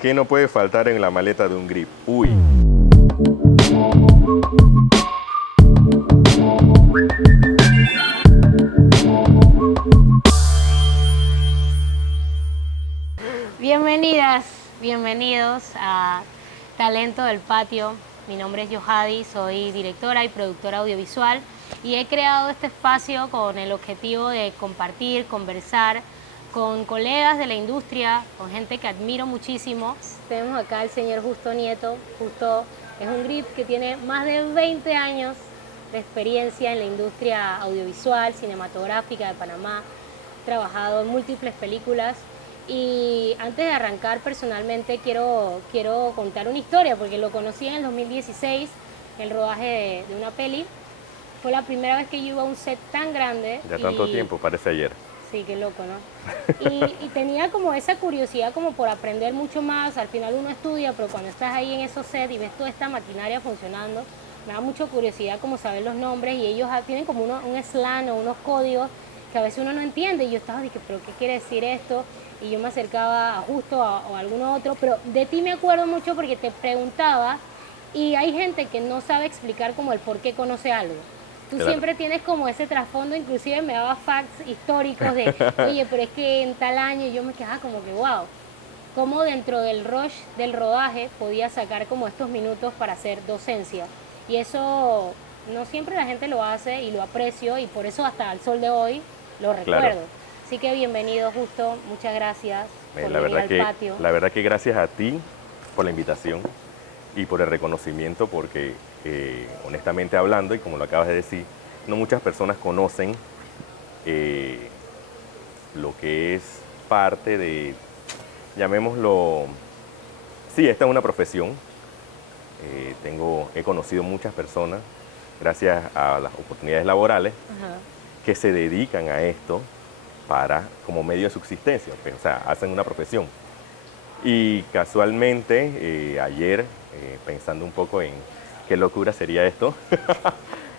¿Qué no puede faltar en la maleta de un grip? Uy. Bienvenidas, bienvenidos a Talento del Patio. Mi nombre es Yohadi, soy directora y productora audiovisual y he creado este espacio con el objetivo de compartir, conversar con colegas de la industria, con gente que admiro muchísimo. Tenemos acá al señor Justo Nieto. Justo es un grip que tiene más de 20 años de experiencia en la industria audiovisual, cinematográfica de Panamá. Ha trabajado en múltiples películas. Y antes de arrancar personalmente quiero contar una historia porque lo conocí en el 2016, el rodaje de una peli. Fue la primera vez que yo iba a un set tan grande. Ya tanto tiempo, parece ayer. Sí, qué loco, ¿no? Y tenía como esa curiosidad como por aprender mucho más. Al final uno estudia, pero cuando estás ahí en esos sets y ves toda esta maquinaria funcionando, me da mucha curiosidad como saber los nombres y ellos tienen como un slang o unos códigos que a veces uno no entiende. Y yo estaba diciendo, ¿pero qué quiere decir esto? Y yo me acercaba a Justo o a alguno otro, pero de ti me acuerdo mucho porque te preguntaba y hay gente que no sabe explicar como el por qué conoce algo. Tú Claro. siempre tienes como ese trasfondo, inclusive me daba facts históricos de, oye, pero es que en tal año yo me quedaba como que, wow, cómo dentro del rush del rodaje podía sacar como estos minutos para hacer docencia. Y eso no siempre la gente lo hace y lo aprecio y por eso hasta el sol de hoy lo recuerdo. Claro. Así que bienvenido, Justo, muchas gracias por La venir verdad al que, patio. la verdad que gracias a ti por la invitación y por el reconocimiento porque honestamente hablando, y como lo acabas de decir, no muchas personas conocen lo que es parte de, llamémoslo, sí, esta es una profesión. He conocido muchas personas, gracias a las oportunidades laborales, Ajá. que se dedican a esto como medio de subsistencia, pues, o sea, hacen una profesión. Y casualmente, ayer, pensando un poco en qué locura sería esto,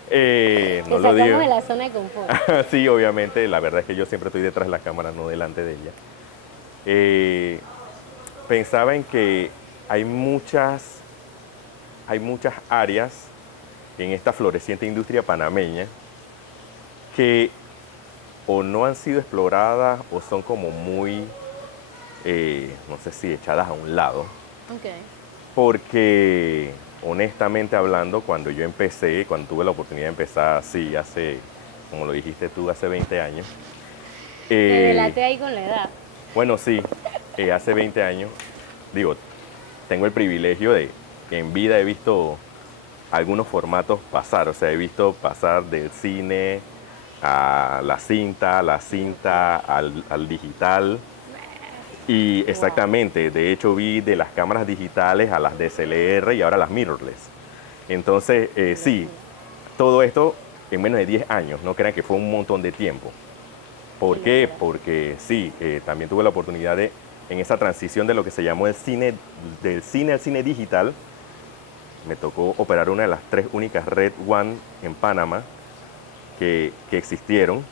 Te no lo sacamos digo. de la zona de confort. Sí, obviamente, la verdad es que yo siempre estoy detrás de la cámara, no delante de ella. Pensaba en que hay muchas áreas en esta floreciente industria panameña que o no han sido exploradas o son como muy, no sé si echadas a un lado. Okay. Porque honestamente hablando, cuando tuve la oportunidad de empezar así, como lo dijiste tú, hace 20 años. Te delaté ahí con la edad. Bueno, sí, hace 20 años, digo, tengo el privilegio de que en vida he visto algunos formatos pasar, o sea, he visto pasar del cine a la cinta al digital. Y exactamente, de hecho vi de las cámaras digitales a las DSLR y ahora las mirrorless. Entonces, sí, todo esto en menos de 10 años, no crean que fue un montón de tiempo. ¿Por qué? Porque sí, también tuve la oportunidad de, en esa transición de lo que se llamó del cine al cine digital, me tocó operar una de las 3 únicas Red One en Panamá que existieron.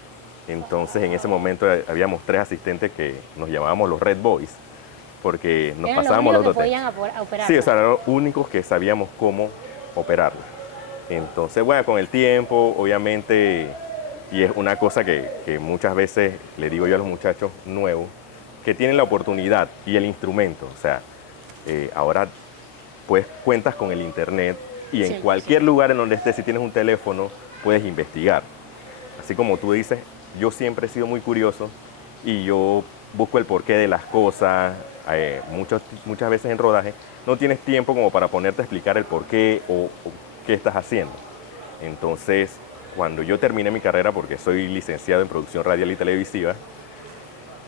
Entonces en ese momento habíamos 3 asistentes que nos llamábamos los Red Boys, porque nos pasábamos los dos. dos. Podían operar. Sí, o sea, eran los únicos que sabíamos cómo operarlo. Entonces, bueno, con el tiempo, obviamente, y es una cosa que muchas veces le digo yo a los muchachos nuevos, que tienen la oportunidad y el instrumento, o sea, ahora pues cuentas con el internet y en 100%. cualquier lugar en donde estés, si tienes un teléfono, puedes investigar. Así como tú dices, yo siempre he sido muy curioso y yo busco el porqué de las cosas. Muchas veces en rodaje no tienes tiempo como para ponerte a explicar el porqué o qué estás haciendo. Entonces, cuando yo terminé mi carrera, porque soy licenciado en producción radial y televisiva,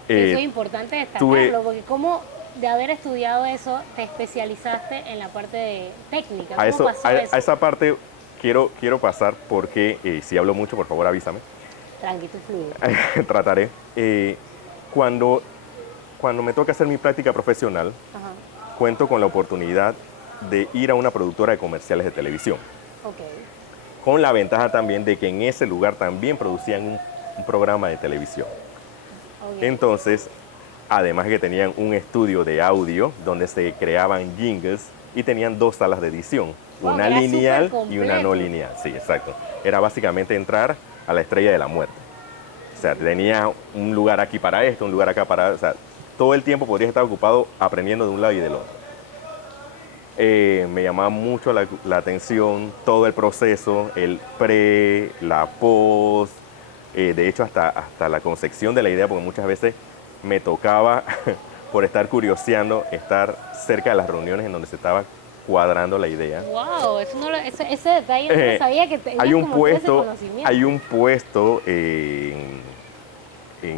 Eso es importante destacarlo, porque como de haber estudiado eso, te especializaste en la parte técnica. ¿Cómo pasó eso? A esa parte quiero pasar porque si hablo mucho, por favor avísame. Tranqui, tú fluye. Trataré. Cuando me toca hacer mi práctica profesional, Ajá. cuento con la oportunidad de ir a una productora de comerciales de televisión. Ok. Con la ventaja también de que en ese lugar también producían un programa de televisión. Okay. Entonces, Además que tenían un estudio de audio donde se creaban jingles y tenían 2 salas de edición, Wow, una era lineal súper y una no completo. lineal. Sí, exacto. Era básicamente entrar a la estrella de la muerte. O sea, tenía un lugar aquí para esto, un lugar acá para... O sea, todo el tiempo podrías estar ocupado aprendiendo de un lado y del otro. Me llamaba mucho la atención todo el proceso, el pre, la post, de hecho hasta la concepción de la idea, porque muchas veces me tocaba, por estar curioseando, estar cerca de las reuniones en donde se estaba cuadrando la idea. Wow, eso no ese detalle no lo sabía que Hay tenías un como todo ese puesto, conocimiento. hay un puesto en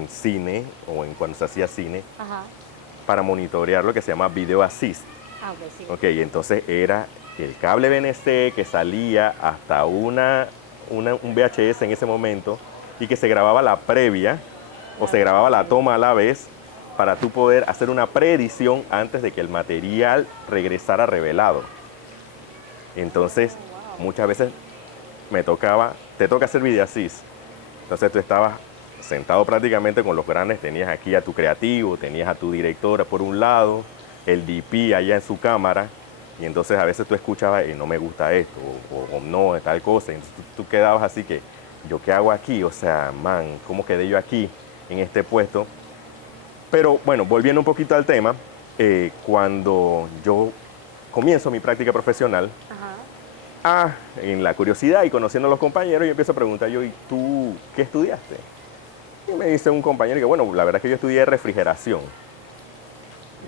cine, o en cuando se hacía cine, Ajá. para monitorear lo que se llama video assist. Ah, pues sí. Ok, entonces era el cable BNC que salía hasta un VHS en ese momento y que se grababa la previa o se grababa la toma a la vez para tú poder hacer una preedición antes de que el material regresara revelado. Entonces, muchas veces te toca hacer video assist. Entonces tú estabas sentado prácticamente con los grandes, tenías aquí a tu creativo, tenías a tu directora por un lado, el DP allá en su cámara, y entonces a veces tú escuchabas, no me gusta esto, o no, tal cosa, y entonces tú quedabas así que, ¿yo qué hago aquí? O sea, man, ¿cómo quedé yo aquí en este puesto? Pero bueno, volviendo un poquito al tema, cuando yo comienzo mi práctica profesional, Ajá. en la curiosidad y conociendo a los compañeros, yo empiezo a preguntar yo, ¿y tú qué estudiaste? Y me dice un compañero que, bueno, la verdad es que yo estudié refrigeración.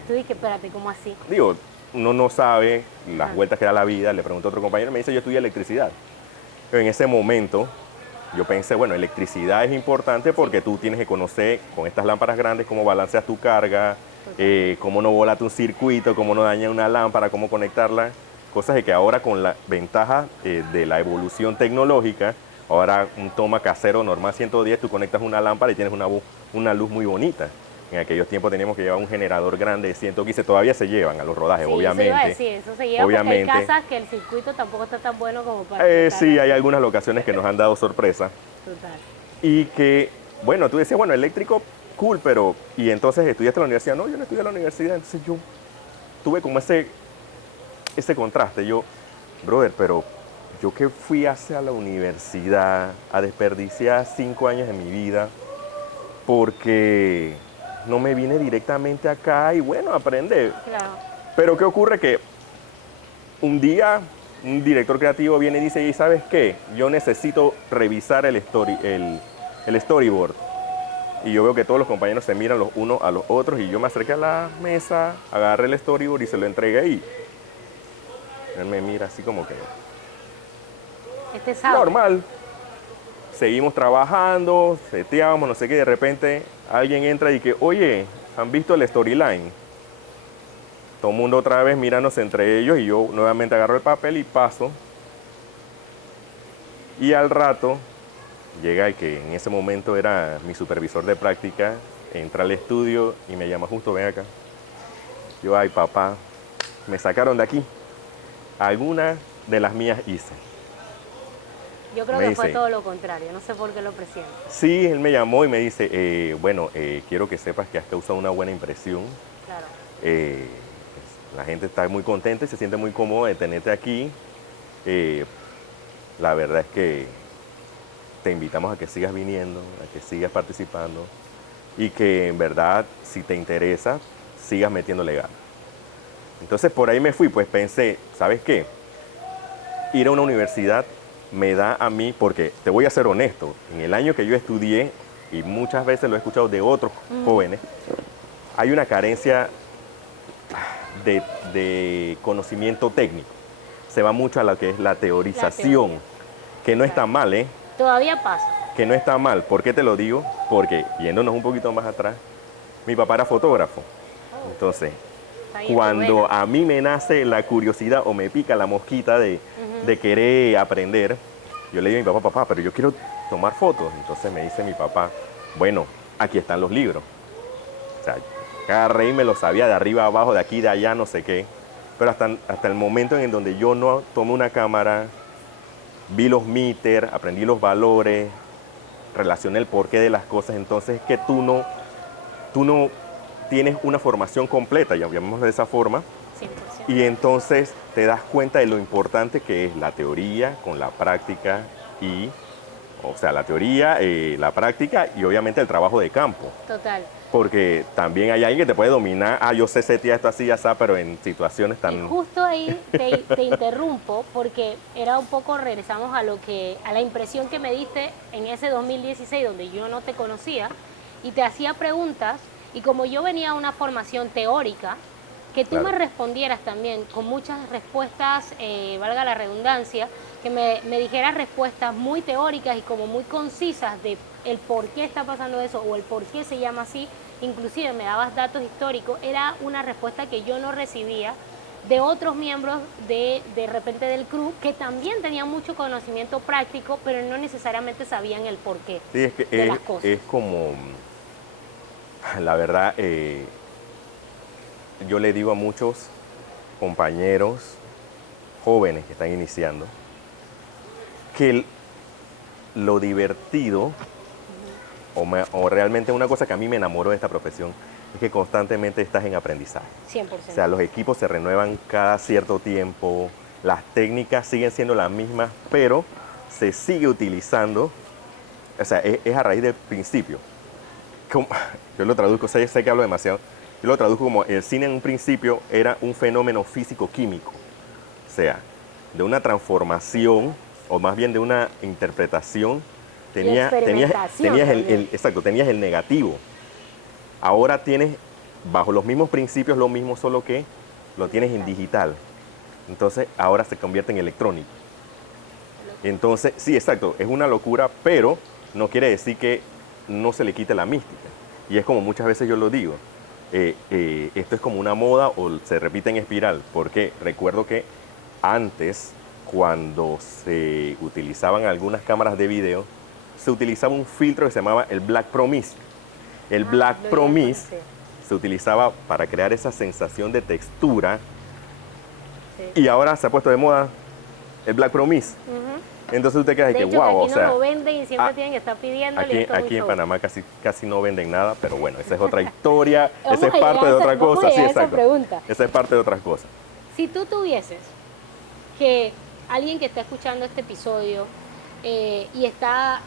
Tú dije, espérate, ¿cómo así? Digo, uno no sabe las Ajá. vueltas que da la vida, le pregunto a otro compañero, me dice, yo estudié electricidad. Pero en ese momento, yo pensé, bueno, electricidad es importante porque tú tienes que conocer con estas lámparas grandes cómo balanceas tu carga, cómo no volate un circuito, cómo no daña una lámpara, cómo conectarla. Cosas de que ahora con la ventaja de la evolución tecnológica, ahora un toma casero normal 110, tú conectas una lámpara y tienes una luz muy bonita. En aquellos tiempos teníamos que llevar un generador grande de 115, todavía se llevan a los rodajes, Sí, obviamente. eso iba a decir, eso se lleva porque hay Obviamente. casas que el circuito tampoco está tan bueno como para que Sí, hay salga. algunas locaciones que nos han dado sorpresa. Total. Y que, bueno, tú decías, bueno, eléctrico, cool, pero... Y entonces estudiaste en la universidad. No, yo no estudié en la universidad. Entonces yo tuve como ese contraste. Yo, brother, pero yo que fui hacia la universidad a desperdiciar 5 años de mi vida porque no me vine directamente acá y bueno, a aprender. Claro. Pero ¿qué ocurre? Que un día un director creativo viene y dice, ¿y sabes qué? Yo necesito revisar el storyboard. Y yo veo que todos los compañeros se miran los unos a los otros y yo me acerqué a la mesa, agarré el storyboard y se lo entregué y él me mira así como que Este sabe. normal. Seguimos trabajando, seteábamos, no sé qué, de repente alguien entra y que, oye, ¿han visto el storyline? Todo el mundo otra vez mirándose entre ellos y yo nuevamente agarro el papel y paso. Y al rato llega el que en ese momento era mi supervisor de práctica, entra al estudio y me llama, justo, ven acá. Yo, ay papá, me sacaron de aquí. Algunas de las mías hice. Yo creo Me que fue dice, todo lo contrario, no sé por qué lo presiento. sí, él me llamó y me dice, bueno, quiero que sepas que has causado una buena impresión. Claro. Eh, la gente está muy contenta y se siente muy cómodo de tenerte aquí. La verdad es que te invitamos a que sigas viniendo, a que sigas participando y que en verdad, si te interesa, sigas metiéndole ganas. Entonces por ahí me fui, pues pensé, ¿sabes qué? Ir a una universidad me da a mí, porque te voy a ser honesto, en el año que yo estudié, y muchas veces lo he escuchado de otros jóvenes, hay una carencia de conocimiento técnico. Se va mucho a lo que es la teorización, teoría. que no está mal, ¿eh? Todavía pasa. Que no está mal. ¿Por qué te lo digo? Porque, yéndonos un poquito más atrás, mi papá era fotógrafo. Entonces, Está ahí en tu cuando vena. a mí me nace la curiosidad o me pica la mosquita de querer aprender, yo le digo a mi papá, papá, pero yo quiero tomar fotos. Entonces me dice mi papá, bueno, aquí están los libros. O sea, agarré y me lo sabía de arriba a abajo, de aquí, de allá, no sé qué. Pero hasta el momento en donde yo no tomé una cámara, vi los meters, aprendí los valores, relacioné el porqué de las cosas, entonces es que tú no tienes una formación completa, ya llamémoslo de esa forma, 100%. y entonces te das cuenta de lo importante que es la teoría con la práctica y, o sea, la teoría, la práctica y obviamente el trabajo de campo. Total. Porque también hay alguien que te puede dominar, yo sé setear esto así, así, pero en situaciones Y tan... justo ahí te interrumpo porque era un poco, regresamos a la impresión que me diste en ese 2016 donde yo no te conocía y te hacía preguntas y como yo venía a una formación teórica, que tú Claro. me respondieras también con muchas respuestas, valga la redundancia, que me dijeras respuestas muy teóricas y como muy concisas de el por qué está pasando eso o el por qué se llama así, inclusive me dabas datos históricos, era una respuesta que yo no recibía de otros miembros de repente del crew que también tenían mucho conocimiento práctico, pero no necesariamente sabían el porqué Sí, es que de las cosas. es como, la verdad, yo le digo a muchos compañeros jóvenes que están iniciando que lo divertido o realmente una cosa que a mí me enamoró de esta profesión es que constantemente estás en aprendizaje. 100%. O sea, los equipos se renuevan cada cierto tiempo, las técnicas siguen siendo las mismas, pero se sigue utilizando, o sea, es a raíz del principio. Yo lo traduzco, sé que hablo demasiado, yo lo traduzco como el cine en un principio era un fenómeno físico-químico, o sea, de una transformación, o más bien de una interpretación, tenías experimentación también. exacto, tenías el negativo. Ahora tienes, bajo los mismos principios, lo mismo, solo que lo tienes en digital. Entonces, ahora se convierte en electrónico. Entonces, sí, exacto, es una locura, pero no quiere decir que no se le quite la mística. Y es como muchas veces yo lo digo, esto es como una moda o se repite en espiral, porque recuerdo que antes, cuando se utilizaban algunas cámaras de video, se utilizaba un filtro que se llamaba el Black Promise. El Black Lo Promise llegué a se utilizaba para crear esa sensación de textura conocer, sí. y ahora se ha puesto de moda el Black Promise. Ujú. Entonces usted queda de De que hecho, wow, que o aquí no sea, lo venden y siempre ah, tienen que estar pidiéndole. aquí, esto es un aquí en show. Panamá casi no venden nada, pero bueno, esa es otra historia, Vamos esa es a parte llegar de a esa- otra vamos a cosa, sí, llegar a esa exacto. pregunta. Esa es parte de otras cosas. Si tú tuvieses que alguien que está escuchando este episodio y está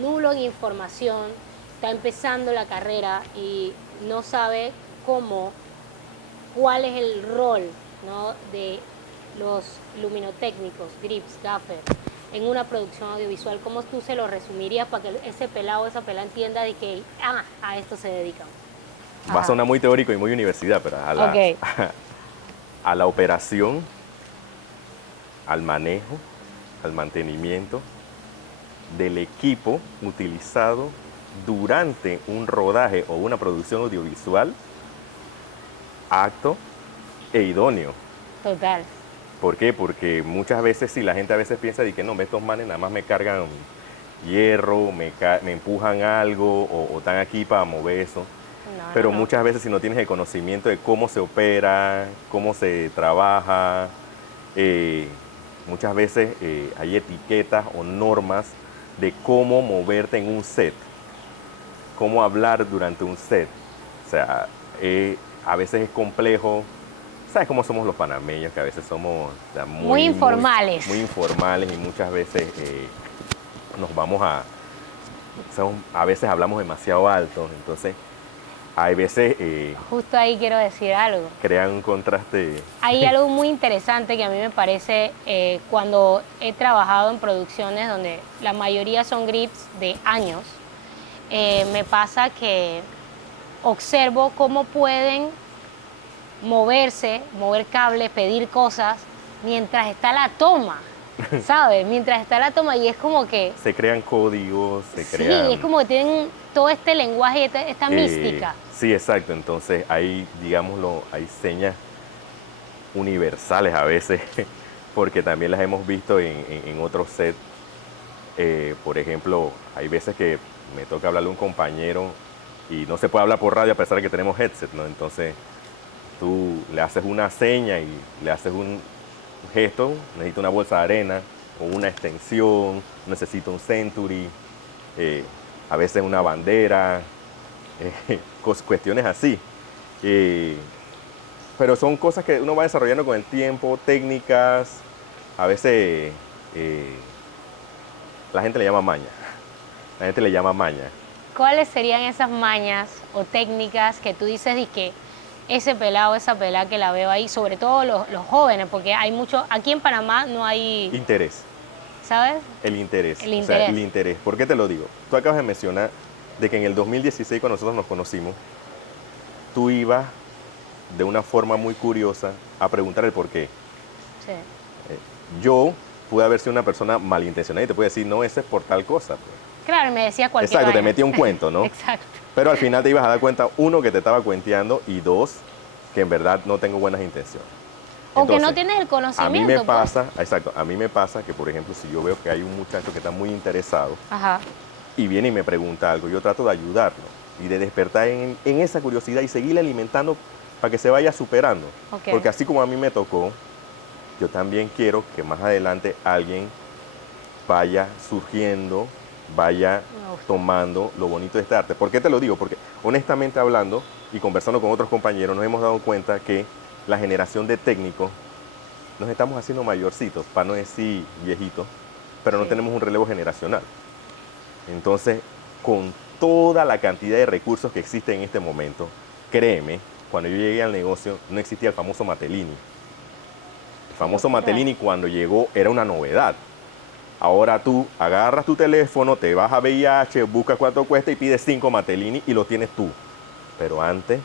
nulo en información, está empezando la carrera y no sabe cuál es el rol, ¿no?, de los luminotécnicos, grips, gaffer, en una producción audiovisual, ¿cómo tú se lo resumirías para que ese pelado o esa pelada entienda de que a esto se dedican? Va a Ajá. sonar muy teórico y muy universidad, pero Ok. a la operación, al manejo, al mantenimiento del equipo utilizado durante un rodaje o una producción audiovisual apto e idóneo. Total. ¿Por qué? Porque muchas veces, si la gente a veces piensa de que no, estos manes nada más me cargan hierro, me empujan algo o están aquí para mover eso. No, Pero no. muchas veces si no tienes el conocimiento de cómo se opera, cómo se trabaja, muchas veces hay etiquetas o normas de cómo moverte en un set, cómo hablar durante un set. O sea, a veces es complejo. ¿Sabes cómo somos los panameños? Que a veces somos, o sea, Muy informales. muy informales y muchas veces nos vamos a veces hablamos demasiado alto. Entonces, hay veces Justo ahí quiero decir algo. crean un contraste. Hay algo muy interesante que a mí me parece cuando he trabajado en producciones donde la mayoría son grips de años, me pasa que observo cómo pueden moverse, mover cables, pedir cosas mientras está la toma, ¿sabes? Mientras está la toma y es como que... Se crean códigos, se Sí, crean... es como que tienen todo este lenguaje y esta mística. Sí, exacto. Entonces, hay, digámoslo, hay señas universales a veces, porque también las hemos visto en otros sets. Por ejemplo, hay veces que me toca hablarle a un compañero y no se puede hablar por radio a pesar de que tenemos headset, ¿no? Entonces, tú le haces una seña y le haces un gesto, necesito una bolsa de arena o una extensión, necesito un Century, a veces una bandera, cuestiones así. Eh, pero son cosas que uno va desarrollando con el tiempo, técnicas, a veces la gente le llama maña. La gente le llama maña. ¿Cuáles serían esas mañas o técnicas que tú dices y que ese pelado, esa pelada que la veo ahí, sobre todo los jóvenes, porque hay mucho, aquí en Panamá no hay, Interés. ¿sabes? El interés. El O sea, interés. el interés. ¿Por qué te lo digo? Tú acabas de mencionar de que en el 2016, cuando nosotros nos conocimos, tú ibas de una forma muy curiosa a preguntar el por qué. Sí. Yo pude haber sido una persona malintencionada y te puede decir, no, ese es por tal cosa, pues. Claro, me decías cualquier Exacto, te vaina. metí un cuento, ¿no? Exacto. Pero al final te ibas a dar cuenta, uno, que te estaba cuenteando y dos, que en verdad no tengo buenas intenciones. O que no Entonces, tienes el conocimiento. a mí me pues. pasa, exacto, a mí me pasa que, por ejemplo, si yo veo que hay un muchacho que está muy interesado Ajá. y viene y me pregunta algo, yo trato de ayudarlo y de despertar en esa curiosidad y seguirle alimentando para que se vaya superando. Ok. Porque así como a mí me tocó, yo también quiero que más adelante alguien vaya surgiendo, vaya Me gusta. tomando lo bonito de este arte. ¿Por qué te lo digo? Porque honestamente hablando y conversando con otros compañeros, nos hemos dado cuenta que la generación de técnicos nos estamos haciendo mayorcitos, para no decir viejitos, pero no Sí. tenemos un relevo generacional. Entonces, con toda la cantidad de recursos que existen en este momento, créeme, cuando yo llegué al negocio no existía el famoso Matelini. El famoso locura. Matelini cuando llegó era una novedad. Ahora tú agarras tu teléfono, te vas a VIH, buscas cuánto cuesta y pides 5 Matelini y lo tienes tú. Pero antes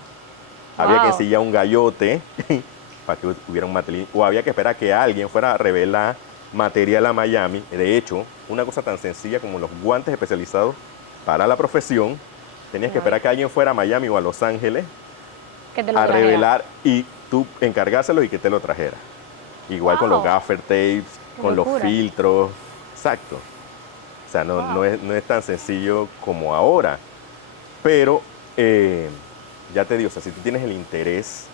había que Wow. ensillar un gallote para que hubiera un Matelini. O había que esperar que alguien fuera a revelar material a Miami. De hecho, una cosa tan sencilla como los guantes especializados para la profesión, tenías que No, esperar que alguien fuera a Miami o a Los Ángeles que te lo a trajera. revelar y tú encargárselo y que te lo trajera. Igual con los Wow. gaffer tapes, Qué con los locura. filtros. Exacto. O sea, Wow. no es tan sencillo como ahora. Pero ya te digo, o sea, si tú tienes el interés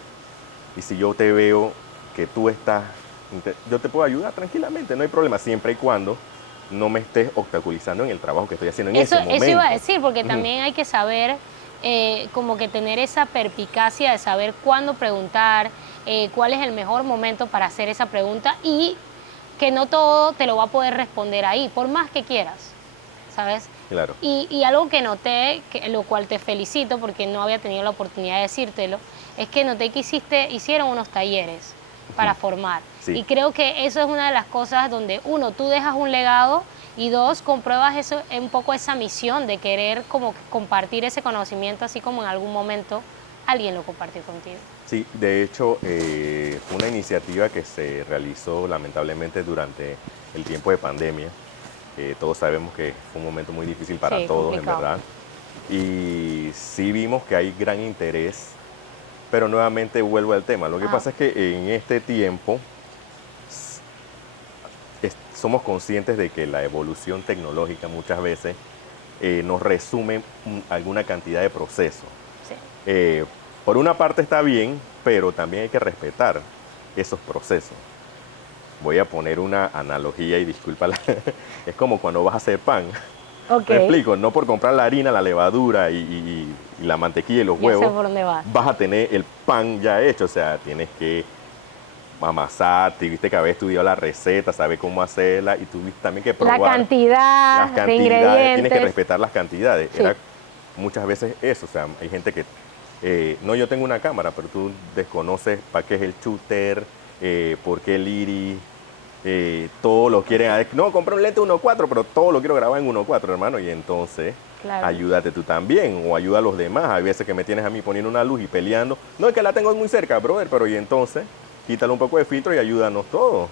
y si yo te veo que tú estás, yo te puedo ayudar tranquilamente, no hay problema, siempre y cuando no me estés obstaculizando en el trabajo que estoy haciendo en ese momento. Eso iba a decir, porque Ujú. también hay que saber, como que tener esa perspicacia de saber cuándo preguntar, cuál es el mejor momento para hacer esa pregunta y que no todo te lo va a poder responder ahí, por más que quieras, ¿sabes? Claro. Y algo que noté, lo cual te felicito porque no había tenido la oportunidad de decírtelo, es que noté que hicieron unos talleres para formar. Sí. Y creo que eso es una de las cosas donde, uno, tú dejas un legado y dos, compruebas eso, un poco esa misión de querer como compartir ese conocimiento, así como en algún momento alguien lo compartió contigo. Sí, de hecho, fue una iniciativa que se realizó lamentablemente durante el tiempo de pandemia. Todos sabemos que fue un momento muy difícil para Sí, todos, complicado. en verdad. Y sí vimos que hay gran interés, pero nuevamente vuelvo al tema. Lo que pasa es que en este tiempo somos conscientes de que la evolución tecnológica muchas veces nos resume alguna cantidad de procesos. Sí. Por una parte está bien, pero también hay que respetar esos procesos. Voy a poner una analogía y discúlpala. Es como cuando vas a hacer pan. Ok. Me explico, no por comprar la harina, la levadura y la mantequilla y los Ya sé huevos por dónde vas. vas a tener el pan ya hecho. O sea, tienes que amasar, tuviste que haber estudiado la receta, saber cómo hacerla y tuviste también que probar La cantidad las de cantidades, ingredientes. tienes que respetar las cantidades. Sí. Era muchas veces eso, o sea, hay gente que, no, yo tengo una cámara, pero tú desconoces para qué es el shooter, por qué el iris, todo lo quieren, no, compré un lente 1.4, pero todo lo quiero grabar en 1.4, hermano, y entonces Claro. ayúdate tú también, o ayuda a los demás. Hay veces que me tienes a mí poniendo una luz y peleando, no es que la tengo muy cerca, brother, pero y entonces, quítale un poco de filtro y ayúdanos todos.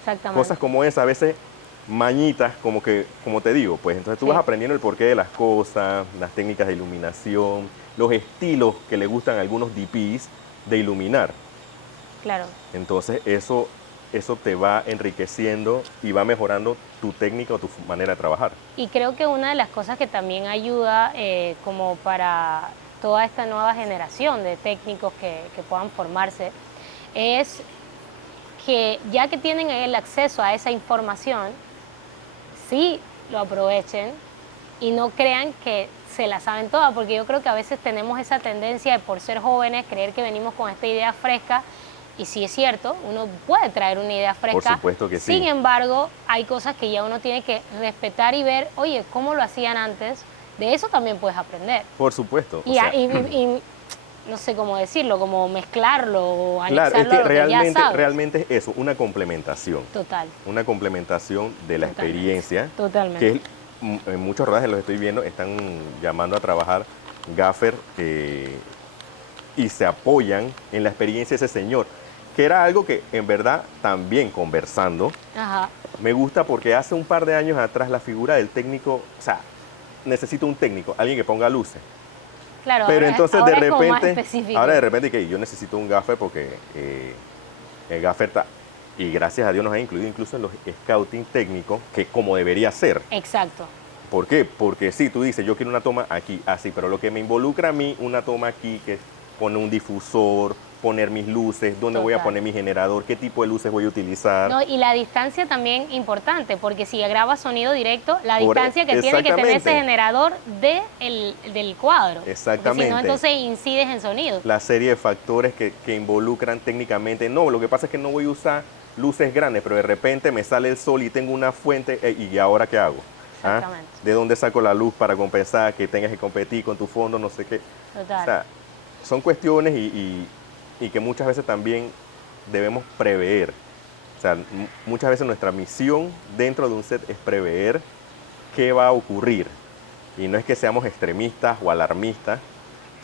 Exactamente. Cosas como esas, a veces mañitas, como que, como te digo, pues entonces tú Sí. vas aprendiendo el porqué de las cosas, las técnicas de iluminación, los estilos que le gustan a algunos DPs de iluminar. Claro. Entonces eso te va enriqueciendo y va mejorando tu técnica o tu manera de trabajar. Y creo que una de las cosas que también ayuda como para toda esta nueva generación de técnicos que puedan formarse es que ya que tienen el acceso a esa información, sí lo aprovechen y no crean que se la saben todas, porque yo creo que a veces tenemos esa tendencia de, por ser jóvenes, creer que venimos con esta idea fresca, y sí es cierto, uno puede traer una idea fresca. Por supuesto que sí. Sin embargo, hay cosas que ya uno tiene que respetar y ver, oye, ¿cómo lo hacían antes? De eso también puedes aprender. Por supuesto. Y no sé cómo decirlo, como mezclarlo o Claro, anexarlo es que a lo que ya sabes. realmente es eso, una complementación. Total. Una complementación de la Totalmente. experiencia. Totalmente. Que en muchos rodajes los estoy viendo, están llamando a trabajar gaffer y se apoyan en la experiencia de ese señor. Que era algo que en verdad también conversando, Ajá. me gusta porque hace un par de años atrás la figura del técnico, o sea, necesito un técnico, alguien que ponga luces. Claro, Pero entonces ahora de es como más repente, específico. ahora de repente que yo necesito un gaffer porque el gaffer está, y gracias a Dios nos ha incluido incluso en los scouting técnicos, que como debería ser. Exacto. ¿Por qué? Porque sí, tú dices, yo quiero una toma aquí, así, pero lo que me involucra a mí, una toma aquí, que es poner un difusor, poner mis luces, dónde voy a Total. poner mi generador, qué tipo de luces voy a utilizar. No, y la distancia también importante, porque si grabas sonido directo, la Por- distancia que tiene que tener ese exactamente. generador del cuadro. Porque Exactamente. si no, entonces incides en sonido. La serie de factores que involucran técnicamente. No, lo que pasa es que no voy a usar luces grandes, pero de repente me sale el sol y tengo una fuente, ¿y ahora qué hago? ¿Ah? Exactamente. ¿De dónde saco la luz para compensar que tengas que competir con tu fondo, no sé qué? Total. O sea, son cuestiones y que muchas veces también debemos prever. O sea, muchas veces nuestra misión dentro de un set es prever qué va a ocurrir. Y no es que seamos extremistas o alarmistas,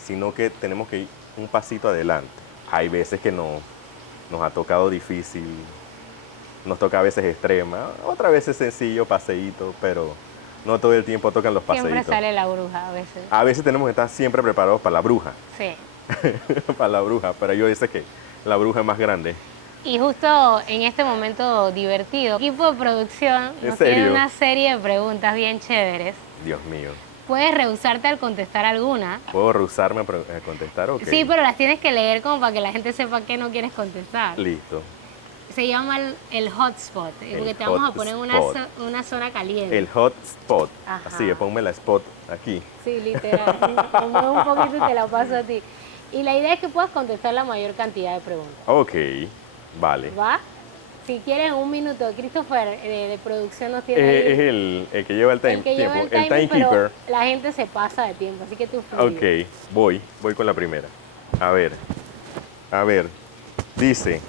sino que tenemos que ir un pasito adelante. Hay veces que nos ha tocado difícil, nos toca a veces extrema, otras veces sencillo, paseíto, pero no todo el tiempo tocan los paseitos. Siempre sale la bruja a veces. A veces tenemos que estar siempre preparados para la bruja, Sí. para la bruja, pero yo dice que la bruja es más grande. Y justo en este momento divertido, el equipo de producción ¿En nos tiene serio? una serie de preguntas bien chéveres. Dios mío. Puedes rehusarte al contestar alguna. ¿Puedo rehusarme a contestar? Ok. Sí, pero las tienes que leer como para que la gente sepa que no quieres contestar. Listo. Se llama el hotspot, porque te vamos a poner hotspot. una zona caliente. El hotspot. Ajá. Así, ponme la spot aquí. Sí, literal. Te muevo un poquito y te la paso a ti. Y la idea es que puedas contestar la mayor cantidad de preguntas. Ok, vale. ¿Va? Si quieres, en un minuto, Christopher de producción nos tiene ahí Es el que lleva el el que lleva tiempo, el timing, pero timekeeper. la gente se pasa de tiempo, así que tú fluye. Ok, voy con la primera. A ver, dice,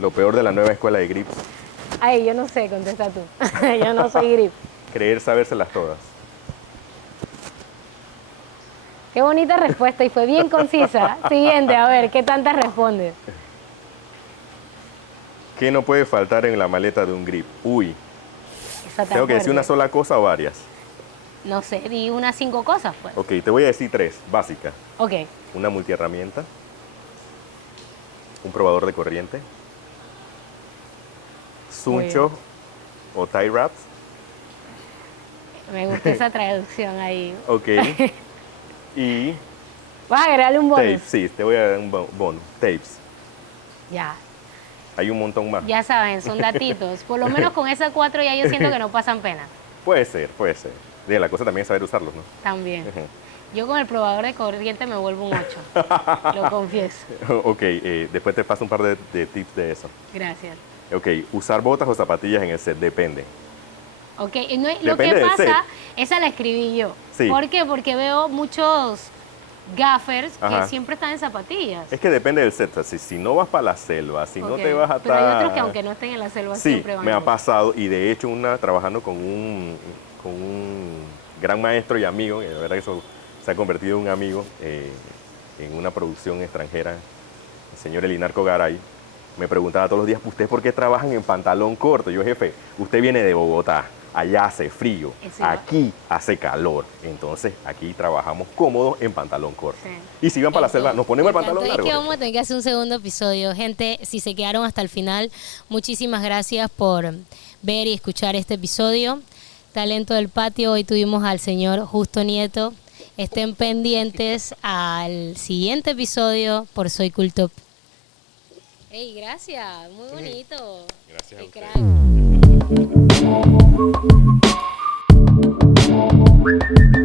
lo peor de la nueva escuela de Grips, Ay, yo no sé, contesta tú. Yo no soy grip. creer sabérselas todas. Qué bonita respuesta y fue bien concisa. Siguiente, a ver, ¿qué tantas respondes? ¿Qué no puede faltar en la maleta de un grip? Uy, Esa está tengo que decir fuerte. una sola cosa o varias. No sé, di unas 5 cosas, pues. Ok, te voy a decir 3 básicas. Ok. Una multiherramienta, un probador de corriente, suncho o tie wraps. Me gusta esa traducción ahí. Ok. Y Vas a agregarle un bonus. tapes, sí, te voy a dar un bono. Tapes. Ya, Hay un montón más. ya saben, son datitos. Por lo menos con esas 4 ya yo siento que no pasan pena. Puede ser, puede ser. Diga, la cosa también es saber usarlos, ¿no? También. Ujú. Yo con el probador de corriente me vuelvo un 8. Lo confieso. Ok, después te paso un par de tips de eso. Gracias. Ok, usar botas o zapatillas en el set, depende. Ok, no, lo Depende que del pasa, set. esa la escribí yo. Sí. ¿Por qué? Porque veo muchos gaffers Ajá. que siempre están en zapatillas. Es que depende del set. O sea, si no vas para la selva, si no Ok. te vas a Pero hay otros que aunque no estén en la selva Sí, siempre van me a ha pasado y de hecho trabajando con un gran maestro y amigo, y de verdad que eso se ha convertido en un amigo en una producción extranjera, el señor Elinarco Garay, me preguntaba todos los días, ¿ustedes por qué trabajan en pantalón corto? Yo, jefe, usted viene de Bogotá, allá hace frío, Sí. aquí hace calor, entonces aquí trabajamos cómodos en pantalón corto. Sí. Y si van para la selva, nos ponemos el pantalón Es largo. que vamos a tener que hacer un segundo episodio. Gente, si se quedaron hasta el final, muchísimas gracias por ver y escuchar este episodio. Talento del Patio, hoy tuvimos al señor Justo Nieto. Estén pendientes al siguiente episodio por Soy Culto. Ey, gracias, muy bonito. Gracias a Qué ustedes. crack. Chao.